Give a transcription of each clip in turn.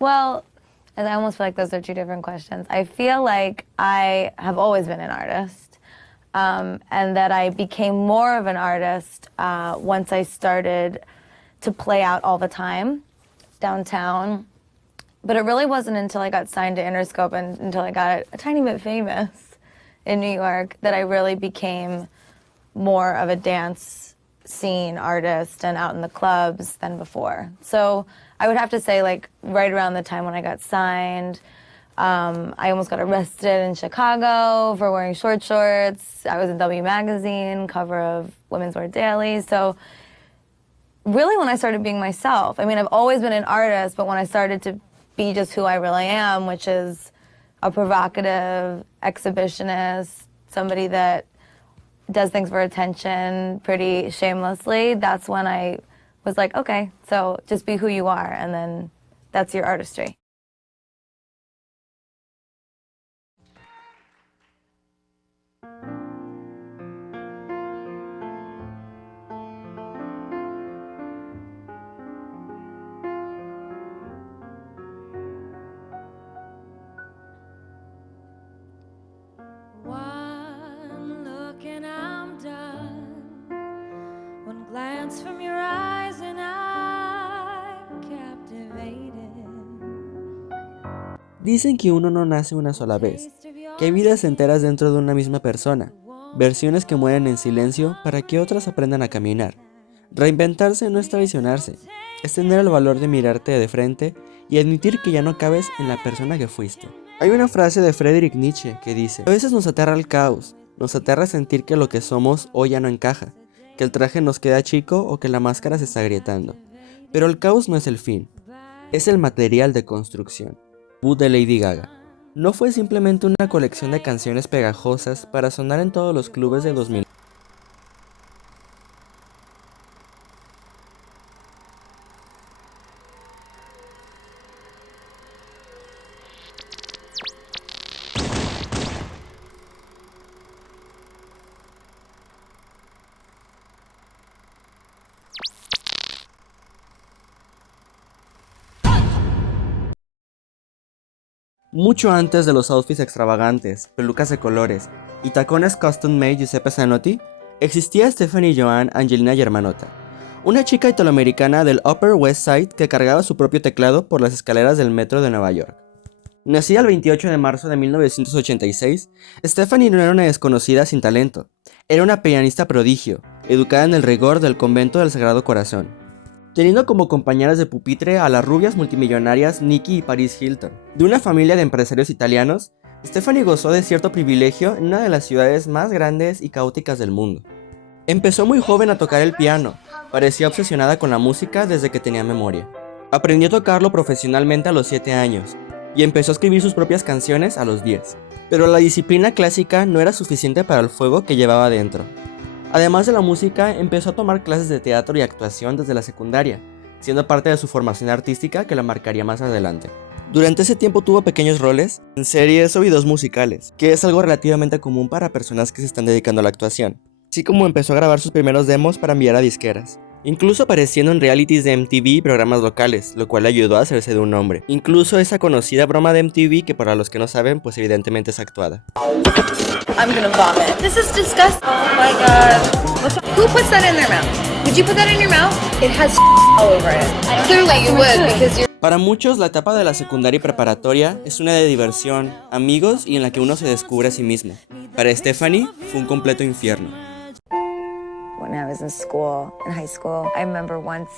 Well, I almost feel like those are two different questions. I feel like I have always been an artist, and that I became more of an artist once I started to play out all the time downtown. But it really wasn't until I got signed to Interscope and until I got a tiny bit famous in New York that I really became more of a dance scene artist and out in the clubs than before. So I would have to say, like, right around the time when I got signed, I almost got arrested in Chicago for wearing short shorts. I was in W Magazine, cover of Women's Wear Daily. So really when I started being myself, I mean, I've always been an artist, but when I started to be just who I really am, which is a provocative exhibitionist, somebody that does things for attention pretty shamelessly, that's when I was like, okay, so just be who you are, and then that's your artistry. One look and I'm done. One glance from your eyes and I'm captivated. Dicen que uno no nace una sola vez, que hay vidas enteras dentro de una misma persona, versiones que mueren en silencio para que otras aprendan a caminar. Reinventarse no es traicionarse, es tener el valor de mirarte de frente y admitir que ya no cabes en la persona que fuiste. Hay una frase de Friedrich Nietzsche que dice: a veces nos aterra el caos, nos aterra sentir que lo que somos hoy ya no encaja, que el traje nos queda chico o que la máscara se está agrietando. Pero el caos no es el fin, es el material de construcción. Boot de Lady Gaga. No fue simplemente una colección de canciones pegajosas para sonar en todos los clubes de 2000. Mucho antes de los outfits extravagantes, pelucas de colores y tacones custom made Giuseppe Zanotti, existía Stephanie Joan Angelina Germanotta, una chica italoamericana del Upper West Side que cargaba su propio teclado por las escaleras del metro de Nueva York. Nacida el 28 de marzo de 1986, Stephanie no era una desconocida sin talento, era una pianista prodigio, educada en el rigor del convento del Sagrado Corazón, teniendo como compañeras de pupitre a las rubias multimillonarias Nikki y Paris Hilton. De una familia de empresarios italianos, Stephanie gozó de cierto privilegio en una de las ciudades más grandes y caóticas del mundo. Empezó muy joven a tocar el piano, parecía obsesionada con la música desde que tenía memoria. Aprendió a tocarlo profesionalmente a los 7 años, y empezó a escribir sus propias canciones a los 10. Pero la disciplina clásica no era suficiente para el fuego que llevaba dentro. Además de la música, empezó a tomar clases de teatro y actuación desde la secundaria, siendo parte de su formación artística que la marcaría más adelante. Durante ese tiempo tuvo pequeños roles en series o videos musicales, que es algo relativamente común para personas que se están dedicando a la actuación, así como empezó a grabar sus primeros demos para enviar a disqueras. Incluso apareciendo en realities de MTV y programas locales, lo cual le ayudó a hacerse de un nombre. Incluso esa conocida broma de MTV, que para los que no saben, pues evidentemente es actuada. I'm gonna vomit. This is disgusting. Oh my god. Who puts that in their mouth? Would you put that in your mouth? It has all over it. Clearly you would, because you're... Para muchos, la etapa de la secundaria y preparatoria es una de diversión, amigos y en la que uno se descubre a sí mismo. Para Stephanie, fue un completo infierno. When I was in school, in high school, I remember once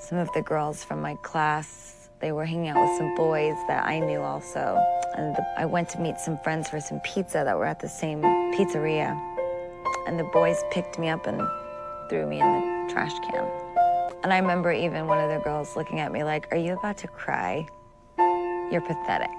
some of the girls from my class, they were hanging out with some boys that I knew also. And I went to meet some friends for some pizza that were at the same pizzeria. And the boys picked me up and threw me in the trash can. And I remember even one of the girls looking at me like, "Are you about to cry? You're pathetic."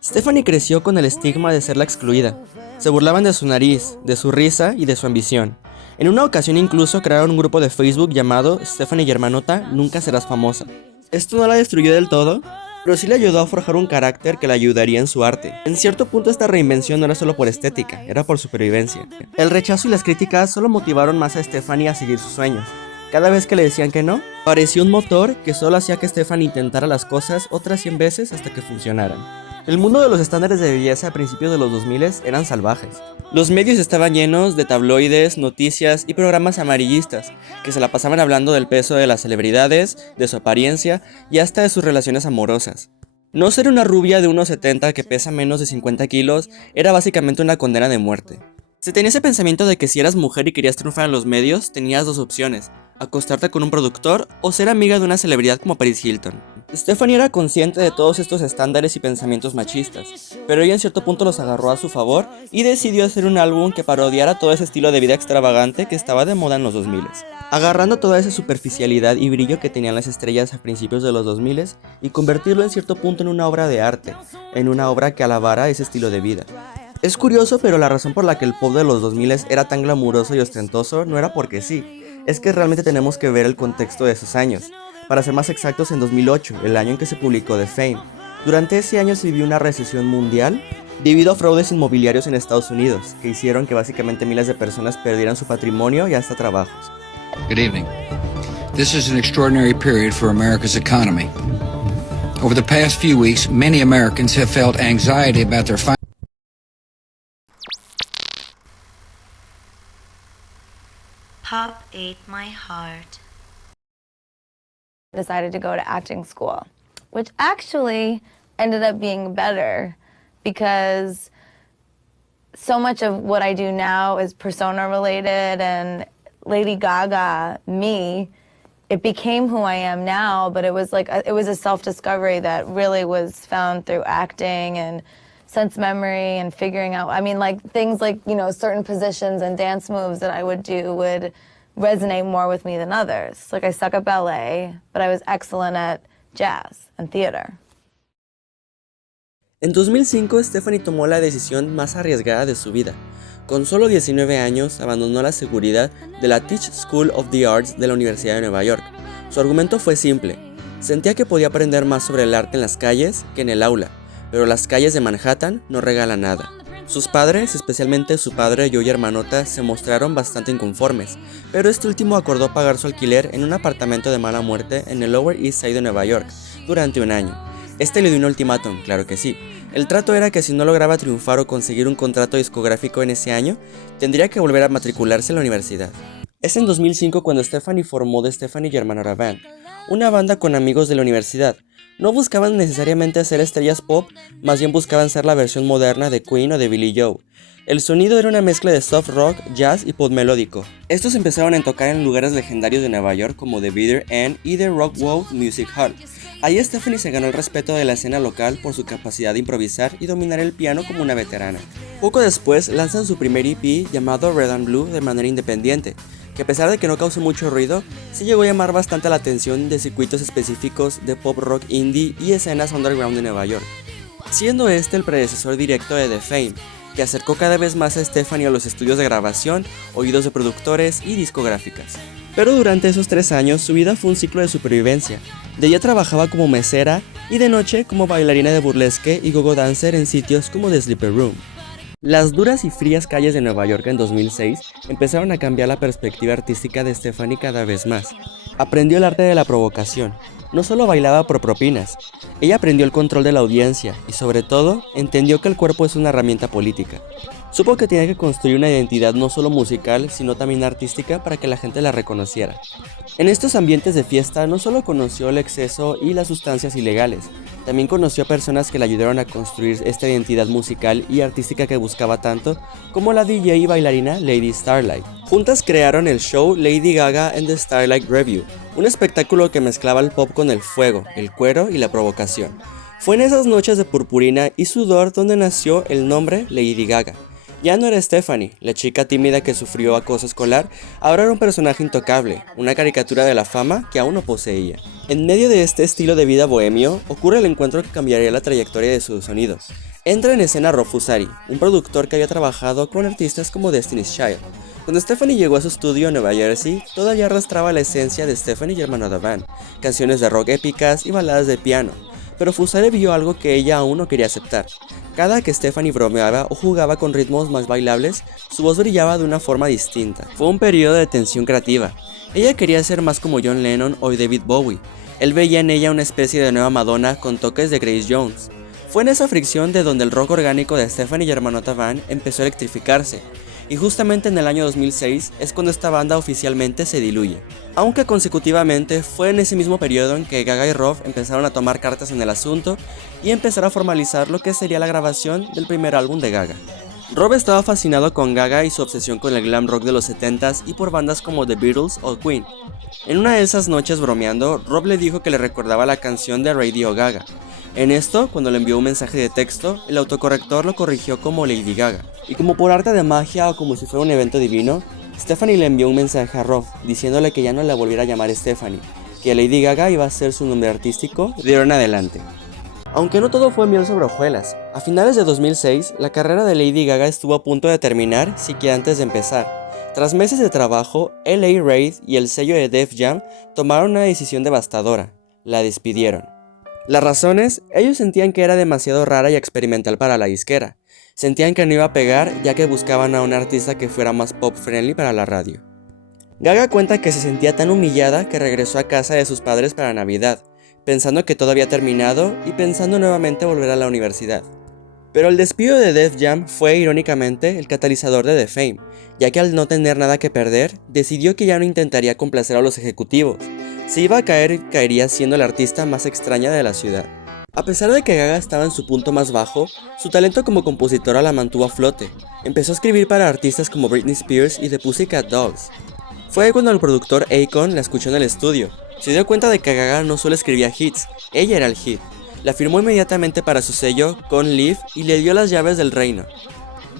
Stephanie creció con el estigma de ser la excluida. Se burlaban de su nariz, de su risa y de su ambición. En una ocasión incluso crearon un grupo de Facebook llamado Stephanie Germanotta Nunca Serás Famosa. Esto no la destruyó del todo, pero sí le ayudó a forjar un carácter que le ayudaría en su arte. En cierto punto esta reinvención no era solo por estética, era por supervivencia. El rechazo y las críticas solo motivaron más a Stephanie a seguir sus sueños. Cada vez que le decían que no, parecía un motor que solo hacía que Stephanie intentara las cosas otras 100 veces hasta que funcionaran. El mundo de los estándares de belleza a principios de los 2000 eran salvajes. Los medios estaban llenos de tabloides, noticias y programas amarillistas que se la pasaban hablando del peso de las celebridades, de su apariencia y hasta de sus relaciones amorosas. No ser una rubia de 1,70 que pesa menos de 50 kilos era básicamente una condena de muerte. Se tenía ese pensamiento de que si eras mujer y querías triunfar en los medios, tenías dos opciones: acostarte con un productor o ser amiga de una celebridad como Paris Hilton. Stephanie era consciente de todos estos estándares y pensamientos machistas, pero ella en cierto punto los agarró a su favor y decidió hacer un álbum que parodiara todo ese estilo de vida extravagante que estaba de moda en los 2000, agarrando toda esa superficialidad y brillo que tenían las estrellas a principios de los 2000 y convertirlo en cierto punto en una obra de arte, en una obra que alabara ese estilo de vida. Es curioso, pero la razón por la que el pop de los 2000 era tan glamuroso y ostentoso no era porque sí, es que realmente tenemos que ver el contexto de esos años. Para ser más exactos, en 2008, el año en que se publicó The Fame. Durante ese año se vivió una recesión mundial debido a fraudes inmobiliarios en Estados Unidos, que hicieron que básicamente miles de personas perdieran su patrimonio y hasta trabajos. Good evening. This is an extraordinary period for America's economy. Over the past few weeks, many Americans have felt anxiety about their finances. Pop ate my heart. Decided to go to acting school, which actually ended up being better because so much of what I do now is persona related, and Lady Gaga, me, it became who I am now, but it was a self-discovery that really was found through acting and sense memory and figuring out, things like, certain positions and dance moves that I would do would resonate more with me than others. Like I suck at ballet, but I was excellent at jazz and theater. En 2005, Stephanie tomó la decisión más arriesgada de su vida. Con solo 19 años, abandonó la seguridad de la Tisch School of the Arts de la Universidad de Nueva York. Su argumento fue simple: sentía que podía aprender más sobre el arte en las calles que en el aula, pero las calles de Manhattan no regalan nada. Sus padres, especialmente su padre Joey Germanotta, se mostraron bastante inconformes, pero este último acordó pagar su alquiler en un apartamento de mala muerte en el Lower East Side de Nueva York durante un año. Este le dio un ultimátum, claro que sí. El trato era que si no lograba triunfar o conseguir un contrato discográfico en ese año, tendría que volver a matricularse en la universidad. Es en 2005 cuando Stephanie formó The Stephanie Germanotta Band, una banda con amigos de la universidad. No buscaban necesariamente ser estrellas pop, más bien buscaban ser la versión moderna de Queen o de Billie Joe. El sonido era una mezcla de soft rock, jazz y pop melódico. Estos empezaron a tocar en lugares legendarios de Nueva York como The Bitter End y The Rockwood Music Hall. Ahí Stephanie se ganó el respeto de la escena local por su capacidad de improvisar y dominar el piano como una veterana. Poco después lanzan su primer EP llamado Red and Blue de manera independiente, que a pesar de que no causó mucho ruido, sí llegó a llamar bastante la atención de circuitos específicos de pop rock indie y escenas underground de Nueva York, siendo este el predecesor directo de The Fame, que acercó cada vez más a Stephanie a los estudios de grabación, oídos de productores y discográficas. Pero durante esos 3 años su vida fue un ciclo de supervivencia. De día trabajaba como mesera y de noche como bailarina de burlesque y gogo dancer en sitios como The Sleeper Room. Las duras y frías calles de Nueva York en 2006 empezaron a cambiar la perspectiva artística de Stephanie cada vez más. Aprendió el arte de la provocación. No solo bailaba por propinas, ella aprendió el control de la audiencia y sobre todo entendió que el cuerpo es una herramienta política. Supo que tenía que construir una identidad no solo musical, sino también artística para que la gente la reconociera. En estos ambientes de fiesta no solo conoció el exceso y las sustancias ilegales, también conoció a personas que le ayudaron a construir esta identidad musical y artística que buscaba tanto, como la DJ y bailarina Lady Starlight. Juntas crearon el show Lady Gaga and the Starlight Revue, un espectáculo que mezclaba el pop con el fuego, el cuero y la provocación. Fue en esas noches de purpurina y sudor donde nació el nombre Lady Gaga. Ya no era Stephanie, la chica tímida que sufrió acoso escolar, ahora era un personaje intocable, una caricatura de la fama que aún no poseía. En medio de este estilo de vida bohemio, ocurre el encuentro que cambiaría la trayectoria de su sonido. Entra en escena Rob Fusari, un productor que había trabajado con artistas como Destiny's Child. Cuando Stephanie llegó a su estudio en Nueva Jersey, todavía arrastraba la esencia de Stephanie Germanotta Band, canciones de rock épicas y baladas de piano. Pero Fusari vio algo que ella aún no quería aceptar. Cada que Stephanie bromeaba o jugaba con ritmos más bailables, su voz brillaba de una forma distinta. Fue un periodo de tensión creativa. Ella quería ser más como John Lennon o David Bowie. Él veía en ella una especie de nueva Madonna con toques de Grace Jones. Fue en esa fricción de donde el rock orgánico de Stephanie Germanotta Band empezó a electrificarse, y justamente en el año 2006 es cuando esta banda oficialmente se diluye. Aunque consecutivamente fue en ese mismo periodo en que Gaga y Rob empezaron a tomar cartas en el asunto y empezar a formalizar lo que sería la grabación del primer álbum de Gaga. Rob estaba fascinado con Gaga y su obsesión con el glam rock de los 70s y por bandas como The Beatles o Queen. En una de esas noches bromeando, Rob le dijo que le recordaba la canción de Radio Gaga. En esto, cuando le envió un mensaje de texto, el autocorrector lo corrigió como Lady Gaga. Y como por arte de magia o como si fuera un evento divino, Stephanie le envió un mensaje a Rob, diciéndole que ya no la volviera a llamar Stephanie, que Lady Gaga iba a ser su nombre artístico de ahora en adelante. Aunque no todo fue miel sobre hojuelas, a finales de 2006, la carrera de Lady Gaga estuvo a punto de terminar, siquiera antes de empezar. Tras meses de trabajo, LA Reid y el sello de Def Jam tomaron una decisión devastadora: la despidieron. Las razones, ellos sentían que era demasiado rara y experimental para la disquera. Sentían que no iba a pegar, ya que buscaban a un artista que fuera más pop friendly para la radio. Gaga cuenta que se sentía tan humillada que regresó a casa de sus padres para Navidad, pensando que todo había terminado y pensando nuevamente volver a la universidad. Pero el despido de Def Jam fue irónicamente el catalizador de The Fame, ya que al no tener nada que perder, decidió que ya no intentaría complacer a los ejecutivos. Si iba a caer, caería siendo la artista más extraña de la ciudad. A pesar de que Gaga estaba en su punto más bajo, su talento como compositora la mantuvo a flote. Empezó a escribir para artistas como Britney Spears y The Pussycat Dolls. Fue cuando el productor Akon la escuchó en el estudio. Se dio cuenta de que Gaga no solo escribía hits, ella era el hit. La firmó inmediatamente para su sello, Con Live, y le dio las llaves del reino.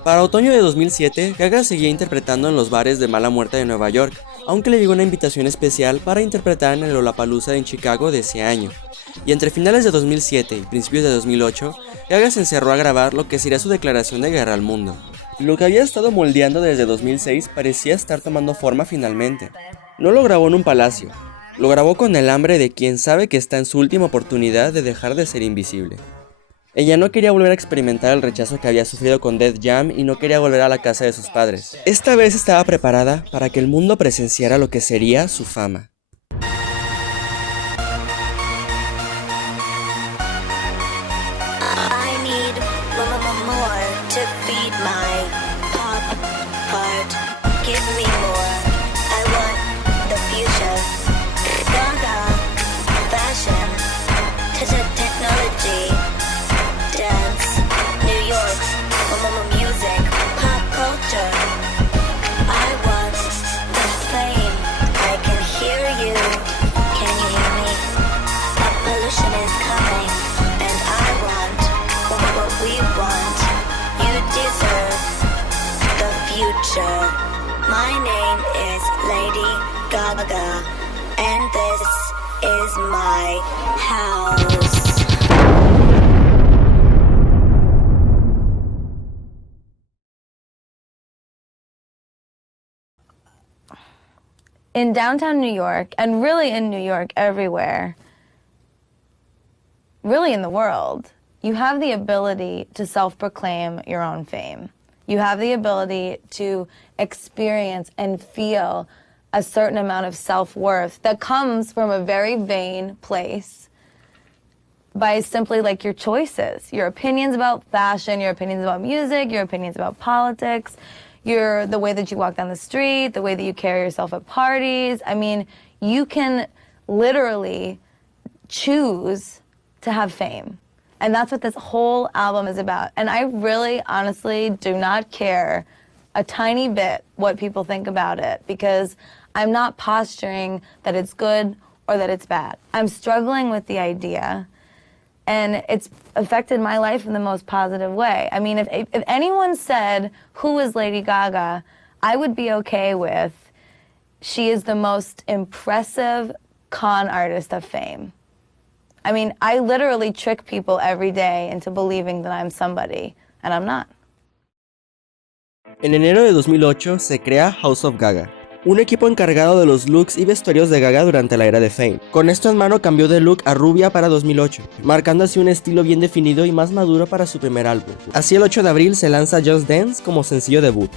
Para otoño de 2007, Gaga seguía interpretando en los bares de mala muerte de Nueva York, aunque le llegó una invitación especial para interpretar en el Lollapalooza en Chicago de ese año. Y entre finales de 2007 y principios de 2008, Gaga se encerró a grabar lo que sería su declaración de guerra al mundo. Lo que había estado moldeando desde 2006 parecía estar tomando forma finalmente. No lo grabó en un palacio, lo grabó con el hambre de quien sabe que está en su última oportunidad de dejar de ser invisible. Ella no quería volver a experimentar el rechazo que había sufrido con Def Jam y no quería volver a la casa de sus padres. Esta vez estaba preparada para que el mundo presenciara lo que sería su fama. I need more to feed my pop heart. Give me more. I want the future. Gaga, fashion, technology, dance, New York, music, pop culture. I want the flame. I can hear you. Can you hear me? Pollution is coming, and I want what we want. You deserve the future. My name is Lady Gaga, and this is my house. In downtown New York, and really in New York everywhere, really in the world, you have the ability to self-proclaim your own fame. You have the ability to experience and feel a certain amount of self-worth that comes from a very vain place by simply like your choices, your opinions about fashion, your opinions about music, your opinions about politics, the way that you walk down the street, the way that you carry yourself at parties. I mean, you can literally choose to have fame. And that's what this whole album is about. And I really, honestly do not care a tiny bit what people think about it, because I'm not posturing that it's good or that it's bad. I'm struggling with the idea, and it's affected my life in the most positive way. I mean, if anyone said, who is Lady Gaga, I would be okay with, she is the most impressive con artist of fame. I mean, I literally trick people every day into believing that I'm somebody, and I'm not. En enero de 2008 se crea House of Gaga, un equipo encargado de los looks y vestuarios de Gaga durante la era de Fame. Con esto en mano cambió de look a rubia para 2008, marcando así un estilo bien definido y más maduro para su primer álbum. Así el 8 de abril se lanza Just Dance como sencillo debut.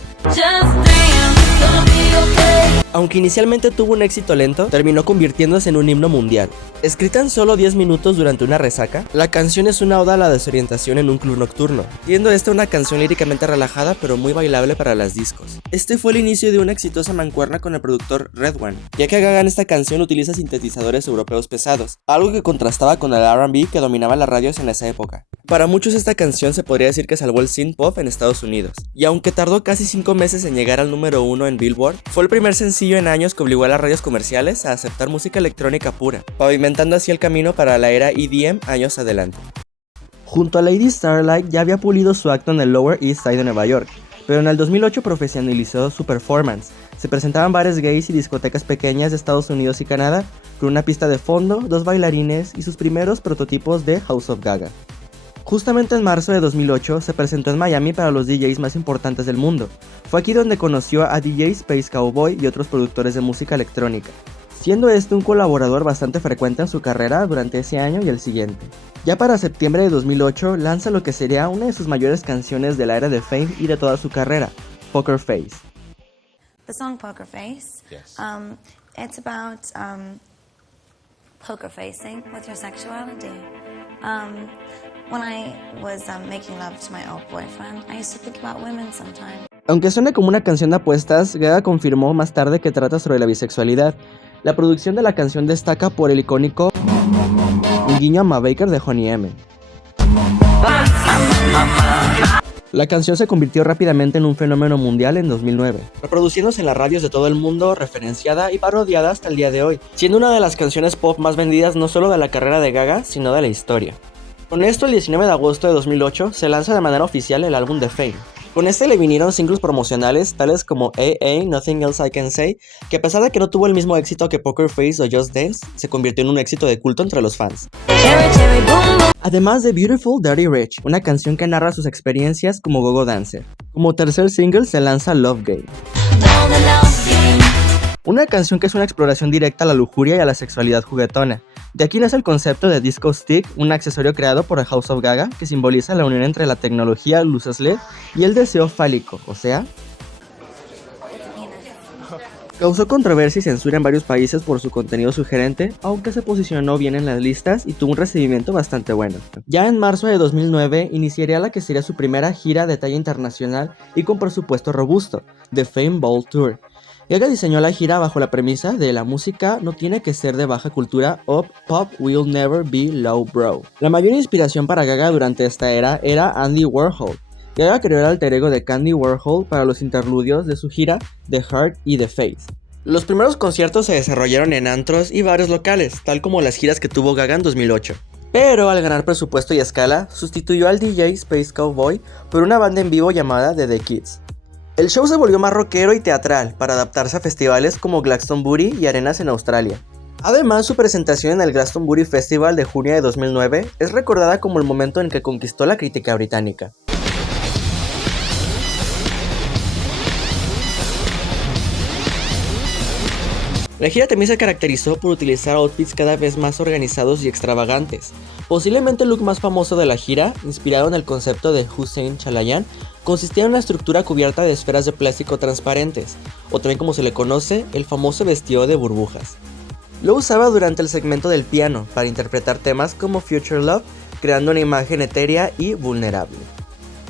Aunque inicialmente tuvo un éxito lento, terminó convirtiéndose en un himno mundial. Escrita en solo 10 minutos durante una resaca, la canción es una oda a la desorientación en un club nocturno, siendo esta una canción líricamente relajada pero muy bailable para las discos. Este fue el inicio de una exitosa mancuerna con el productor Red One, ya que Gaga en esta canción utiliza sintetizadores europeos pesados, algo que contrastaba con el R&B que dominaba las radios en esa época. Para muchos esta canción se podría decir que salvó el synth pop en Estados Unidos, y aunque tardó casi 5 meses en llegar al número 1 en Billboard, fue el primer sencillo en años que obligó a las radios comerciales a aceptar música electrónica pura, pavimentando así el camino para la era EDM años adelante. Junto a Lady Starlight ya había pulido su acto en el Lower East Side de Nueva York, pero en el 2008 profesionalizó su performance. Se presentaban bares gays y discotecas pequeñas de Estados Unidos y Canadá, con una pista de fondo, 2 bailarines y sus primeros prototipos de House of Gaga. Justamente en marzo de 2008 se presentó en Miami para los DJs más importantes del mundo. Fue aquí donde conoció a DJ Space Cowboy y otros productores de música electrónica, siendo este un colaborador bastante frecuente en su carrera durante ese año y el siguiente. Ya para septiembre de 2008 lanza lo que sería una de sus mayores canciones de la era de Fame y de toda su carrera, Poker Face. The song Poker Face, it's about poker facing with your sexuality. When I was making love to my old boyfriend, I used to think about women sometimes. Aunque suene como una canción de apuestas, Gaga confirmó más tarde que trata sobre la bisexualidad. La producción de la canción destaca por el icónico un guiño a Ma Baker de Honey M. La canción se convirtió rápidamente en un fenómeno mundial en 2009, reproduciéndose en las radios de todo el mundo, referenciada y parodiada hasta el día de hoy, siendo una de las canciones pop más vendidas no solo de la carrera de Gaga, sino de la historia. Con esto, el 19 de agosto de 2008 se lanza de manera oficial el álbum de Fame. Con este le vinieron singles promocionales tales como AA, Nothing Else I Can Say, que a pesar de que no tuvo el mismo éxito que Poker Face o Just Dance, se convirtió en un éxito de culto entre los fans. Además de Beautiful Dirty Rich, una canción que narra sus experiencias como go-go dancer. Como tercer single se lanza Love Game. Una canción que es una exploración directa a la lujuria y a la sexualidad juguetona. De aquí nace el concepto de Disco Stick, un accesorio creado por House of Gaga que simboliza la unión entre la tecnología luces LED y el deseo fálico, o sea... Causó controversia y censura en varios países por su contenido sugerente, aunque se posicionó bien en las listas y tuvo un recibimiento bastante bueno. Ya en marzo de 2009 iniciaría la que sería su primera gira de talla internacional y con presupuesto robusto, The Fame Ball Tour. Gaga diseñó la gira bajo la premisa de la música no tiene que ser de baja cultura o pop will never be low bro. La mayor inspiración para Gaga durante esta era Andy Warhol. Gaga creó el alter ego de Candy Warhol para los interludios de su gira The Heart y The Face. Los primeros conciertos se desarrollaron en antros y bares locales, tal como las giras que tuvo Gaga en 2008. Pero al ganar presupuesto y escala, sustituyó al DJ Space Cowboy por una banda en vivo llamada The Kids. El show se volvió más rockero y teatral para adaptarse a festivales como Glastonbury y arenas en Australia. Además, su presentación en el Glastonbury Festival de junio de 2009 es recordada como el momento en que conquistó la crítica británica. La gira también se caracterizó por utilizar outfits cada vez más organizados y extravagantes. Posiblemente el look más famoso de la gira, inspirado en el concepto de Hussein Chalayan, consistía en una estructura cubierta de esferas de plástico transparentes, o también como se le conoce, el famoso vestido de burbujas. Lo usaba durante el segmento del piano para interpretar temas como Future Love, creando una imagen etérea y vulnerable.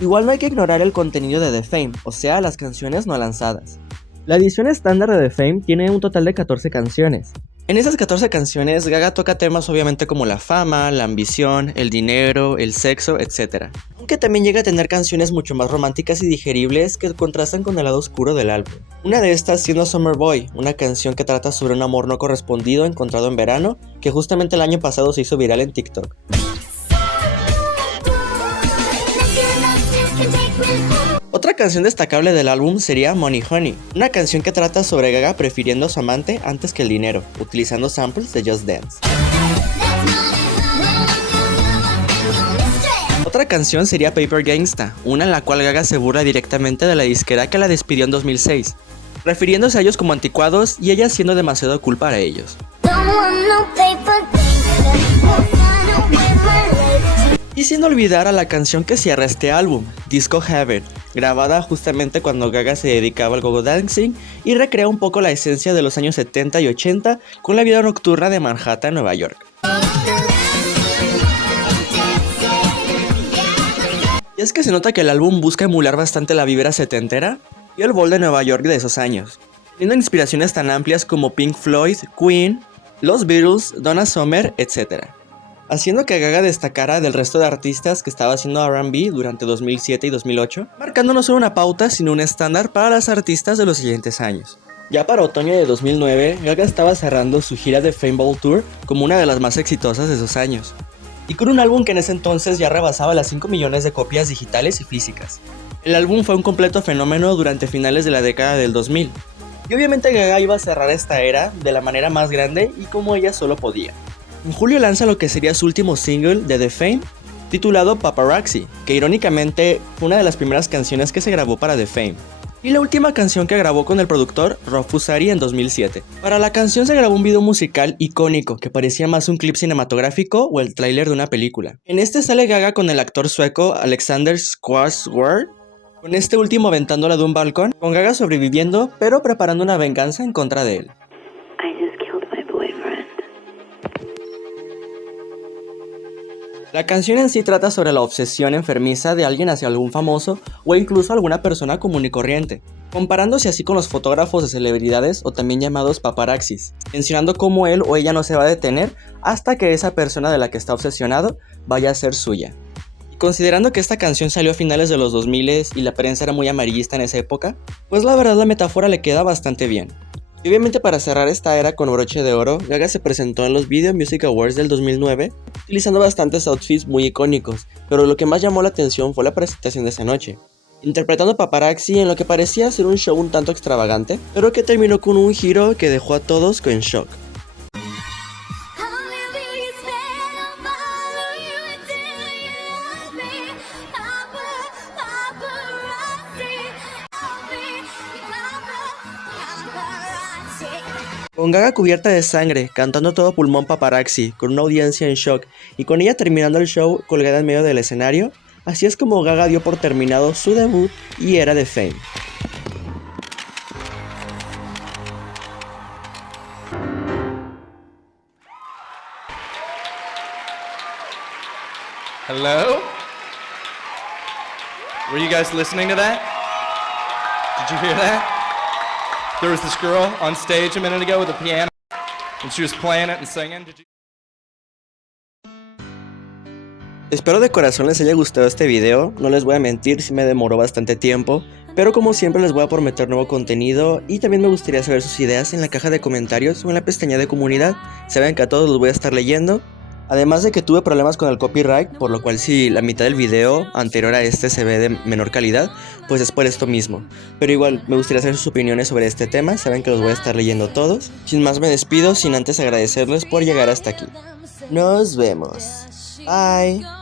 Igual no hay que ignorar el contenido de The Fame, o sea, las canciones no lanzadas. La edición estándar de The Fame tiene un total de 14 canciones. En esas 14 canciones, Gaga toca temas obviamente como la fama, la ambición, el dinero, el sexo, etc. Aunque también llega a tener canciones mucho más románticas y digeribles que contrastan con el lado oscuro del álbum. Una de estas siendo Summer Boy, una canción que trata sobre un amor no correspondido encontrado en verano, que justamente el año pasado se hizo viral en TikTok. Otra canción destacable del álbum sería Money Honey, una canción que trata sobre Gaga prefiriendo a su amante antes que el dinero, utilizando samples de Just Dance. Otra canción sería Paper Gangsta, una en la cual Gaga se burla directamente de la disquera que la despidió en 2006. refiriéndose a ellos como anticuados y ella siendo demasiado cool para ellos. Y sin olvidar a la canción que cierra este álbum, Disco Heaven, grabada justamente cuando Gaga se dedicaba al go-go dancing y recrea un poco la esencia de los años 70 y 80 con la vida nocturna de Manhattan, Nueva York. Y es que se nota que el álbum busca emular bastante la vibra setentera y el bol de Nueva York de esos años, teniendo inspiraciones tan amplias como Pink Floyd, Queen, los Beatles, Donna Summer, etc. Haciendo que Gaga destacara del resto de artistas que estaba haciendo R&B durante 2007 y 2008, marcando no solo una pauta sino un estándar para las artistas de los siguientes años. Ya para otoño de 2009, Gaga estaba cerrando su gira de Fame Ball Tour como una de las más exitosas de esos años, y con un álbum que en ese entonces ya rebasaba las 5 millones de copias digitales y físicas. El álbum fue un completo fenómeno durante finales de la década del 2000, y obviamente Gaga iba a cerrar esta era de la manera más grande y como ella solo podía. En julio lanza lo que sería su último single de The Fame, titulado Paparazzi, que irónicamente fue una de las primeras canciones que se grabó para The Fame, y la última canción que grabó con el productor Rob Fusari en 2007. Para la canción se grabó un video musical icónico que parecía más un clip cinematográfico o el tráiler de una película. En este sale Gaga con el actor sueco Alexander Skarsgård, con este último aventándola de un balcón, con Gaga sobreviviendo pero preparando una venganza en contra de él. La canción en sí trata sobre la obsesión enfermiza de alguien hacia algún famoso o incluso alguna persona común y corriente, comparándose así con los fotógrafos de celebridades o también llamados paparazzis, mencionando cómo él o ella no se va a detener hasta que esa persona de la que está obsesionado vaya a ser suya. Y considerando que esta canción salió a finales de los 2000 y la prensa era muy amarillista en esa época, pues la verdad la metáfora le queda bastante bien. Y obviamente para cerrar esta era con broche de oro, Gaga se presentó en los Video Music Awards del 2009, utilizando bastantes outfits muy icónicos, pero lo que más llamó la atención fue la presentación de esa noche, interpretando Paparazzi en lo que parecía ser un show un tanto extravagante, pero que terminó con un giro que dejó a todos con shock. Con Gaga cubierta de sangre, cantando todo pulmón Paparazzi, con una audiencia en shock y con ella terminando el show colgada en medio del escenario, así es como Gaga dio por terminado su debut y era de Fame. Hello? Were you guys listening to that? Did you hear that? There was this girl on stage a minute ago with a piano, and she was playing it and singing. Did you... Espero de corazón les haya gustado este video, no les voy a mentir, sí me demoró bastante tiempo, pero como siempre les voy a prometer nuevo contenido y también me gustaría saber sus ideas en la caja de comentarios o en la pestaña de comunidad, saben que a todos los voy a estar leyendo. Además de que tuve problemas con el copyright, por lo cual si la mitad del video anterior a este se ve de menor calidad, pues es por esto mismo. Pero igual, me gustaría saber sus opiniones sobre este tema, saben que los voy a estar leyendo todos. Sin más me despido, sin antes agradecerles por llegar hasta aquí. Nos vemos. Bye.